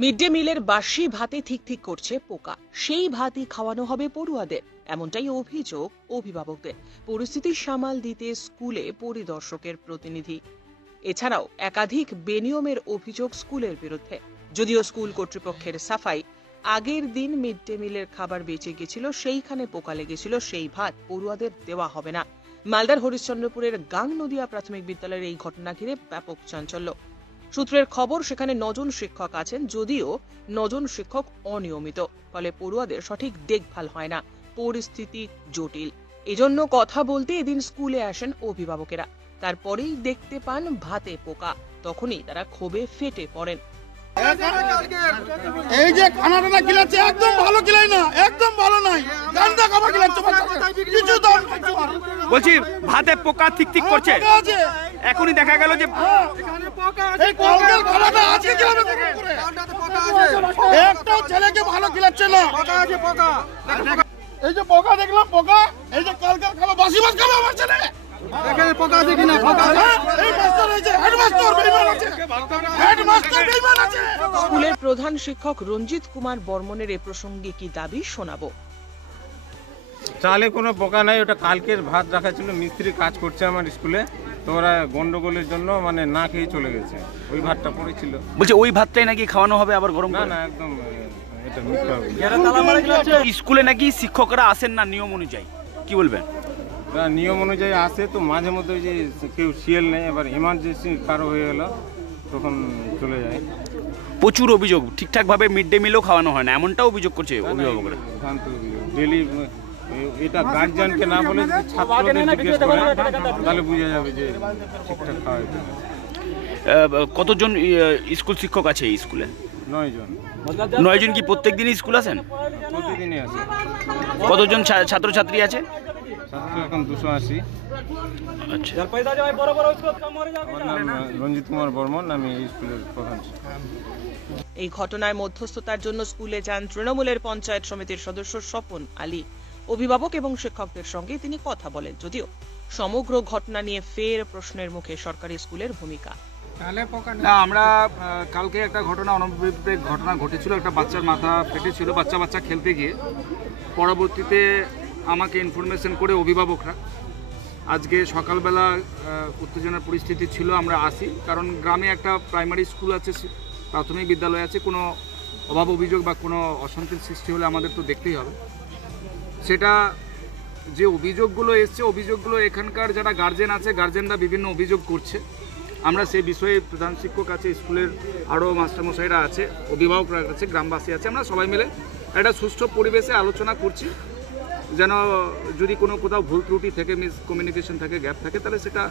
Mid day মিলের বাসি ভাতে ঠিক করছে পোকা, সেই ভাতই খাওয়ানো হবে পড়ুয়াদের, এমনটাই অভিযোগ অভিভাবকদের। পরিস্থিতি সামাল দিতে স্কুলে পরিদর্শকের প্রতিনিধি। এছাড়াও একাধিক বেনিয়মের অভিযোগ স্কুলের বিরুদ্ধে। যদিও স্কুল কর্তৃপক্ষের সাফাই, আগের দিন মিড ডে মিলের খাবার বেঁচে গেছিল, সেইখানে পোকা লেগেছিল, সেই ভাত পড়ুয়াদের দেওয়া হবে না। মালদার হরিশ্চন্দ্রপুরের গাং নদিয়া প্রাথমিক বিদ্যালয়ের এই ঘটনা ঘিরে ব্যাপক চাঞ্চল্য। সূত্রের খবর, সেখানে 9 জন শিক্ষক আছেন, যদিও 9 জন শিক্ষক অনিয়মিত, ফলে পড়ুয়াদের সঠিক দেখভাল হয় না। পরিস্থিতি জটিল। এজন্য কথা বলতে এদিন স্কুলে আসেন অভিভাবকেরা। তারপরেই দেখতে পান ভাতে পোকা। তখনই তারা ক্ষোভে ফেটে পড়েন। এই যে খানাটা না খিলাচ্ছে, একদম ভালো খিলাই না, একদম ভালো নাই, গান্দা খাবার খিলাচ্ছে, কিছু দাম বলছি ভাতে পোকা ঠিক করছে। এখনই দেখা গেল যে এই কলকার খানাটা আজকে কিভাবে করে একটাও ছেলেকে ভালো খিলাচ্ছে না। এই যে পোকা দেখলাম, পোকা, এই যে কলকার খাবার বাসি মাছ খাবে আমার ছেলে। এখানে পোকা আছে কিনা? পোকা আছে। এই মাস্টার, এই যে হেডমাস্টার বেঈমান আছে, হেডমাস্টার বেঈমান আছে। স্কুলের প্রধান শিক্ষক রঞ্জিত কুমার বর্মনের এ প্রসঙ্গে কি দাবি শোনাবো। চালে কোনো পোকা নাই, ওটা কালকের ভাত রাখা ছিল, মিস্ত্রি কাজ করছে আমার স্কুলে, তো ওরা গন্ডগোলের জন্য মানে না খেয়ে চলে গেছে, ওই ভাতটা পড়েছিল। বলছে ওই ভাতটাই নাকি খাওয়ানো হবে আবার গরম না করে? না, একদম এটা মিথ্যা হবে। স্কুলে নাকি শিক্ষকরা আসেন না নিয়ম অনুযায়ী, কি বলবেন? নিয়ম অনুযায়ী আসে, তো মাঝে মধ্যে যে কেউ শিয়াল নেই, এবার ইমার্জেন্সি কারো হয়ে গেল তখন চলে যায়। প্রচুর অভিযোগ, ঠিকঠাকভাবে মিড ডে মিলও খাওয়ানো হয় না, এমনটাও অভিযোগ করছে অভিভাবকরা। ডেলি এটা গার্জিয়ানকে না বলে যদি ছাত্রদের জিজ্ঞেস করে তাহলে বোঝা যাবে যে ঠিকঠাক খাওয়া হয়েছে। কতজন স্কুল শিক্ষক আছে এই স্কুলে? 9 জন। 9 জন কি প্রত্যেক দিনই স্কুল আসেন? প্রতিদিনই আছে। কতজন ছাত্রছাত্রী আছে? ছাত্র এখন 280। আচ্ছা, আমার নাম রঞ্জিত কুমার বর্মন, আমি এই স্কুলের প্রধান। এই ঘটনায় মধ্যস্থতার জন্য স্কুলে যান তৃণমূলের পঞ্চায়েত সমিতির সদস্য স্বপন আলী। অভিভাবক এবং শিক্ষকদের সঙ্গে তিনি কথা বলেন, যদিও সমগ্র ঘটনা নিয়ে ফের প্রশ্নের মুখে সরকারি স্কুলের ভূমিকা। না, আমরা কালকে একটা অনভিপ্রেত ঘটনা ঘটেছিল, একটা বাচ্চার মাথা ফেটেছিল, বাচ্চা খেলতে গিয়ে। পরবর্তীতে আমাকে ইনফরমেশন করে অভিভাবকরা, আজকে সকালবেলা উত্তেজনার পরিস্থিতি ছিল, আমরা আসি, কারণ গ্রামে একটা প্রাইমারি স্কুল আছে, প্রাথমিক বিদ্যালয় আছে, কোনো অভাব অভিযোগ বা কোনো অশান্তির সৃষ্টি হলে আমাদের তো দেখতেই হবে। সেটা যে অভিযোগগুলো এসছে, অভিযোগগুলো এখানকার যারা গার্জেন আছে, গার্জেনরা বিভিন্ন অভিযোগ করছে। আমরা সেই বিষয়ে প্রধান শিক্ষক আছে, স্কুলের আরও মাস্টারমশাইরা আছে, অভিভাবকরা আছে, গ্রামবাসী আছে, আমরা সবাই মিলে একটা সুষ্ঠু পরিবেশে আলোচনা করছি, যেন যদি কোথাও ভুল ত্রুটি থেকে মিসকমিউনিকেশন থাকে, গ্যাপ থাকে, তাহলে সেটা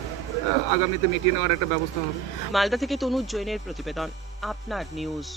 আগামীতে মিটিয়ে নেওয়ার একটা ব্যবস্থা হবে। মালদা থেকে তনুজ জৈনের প্রতিবেদন, আপনার নিউজ।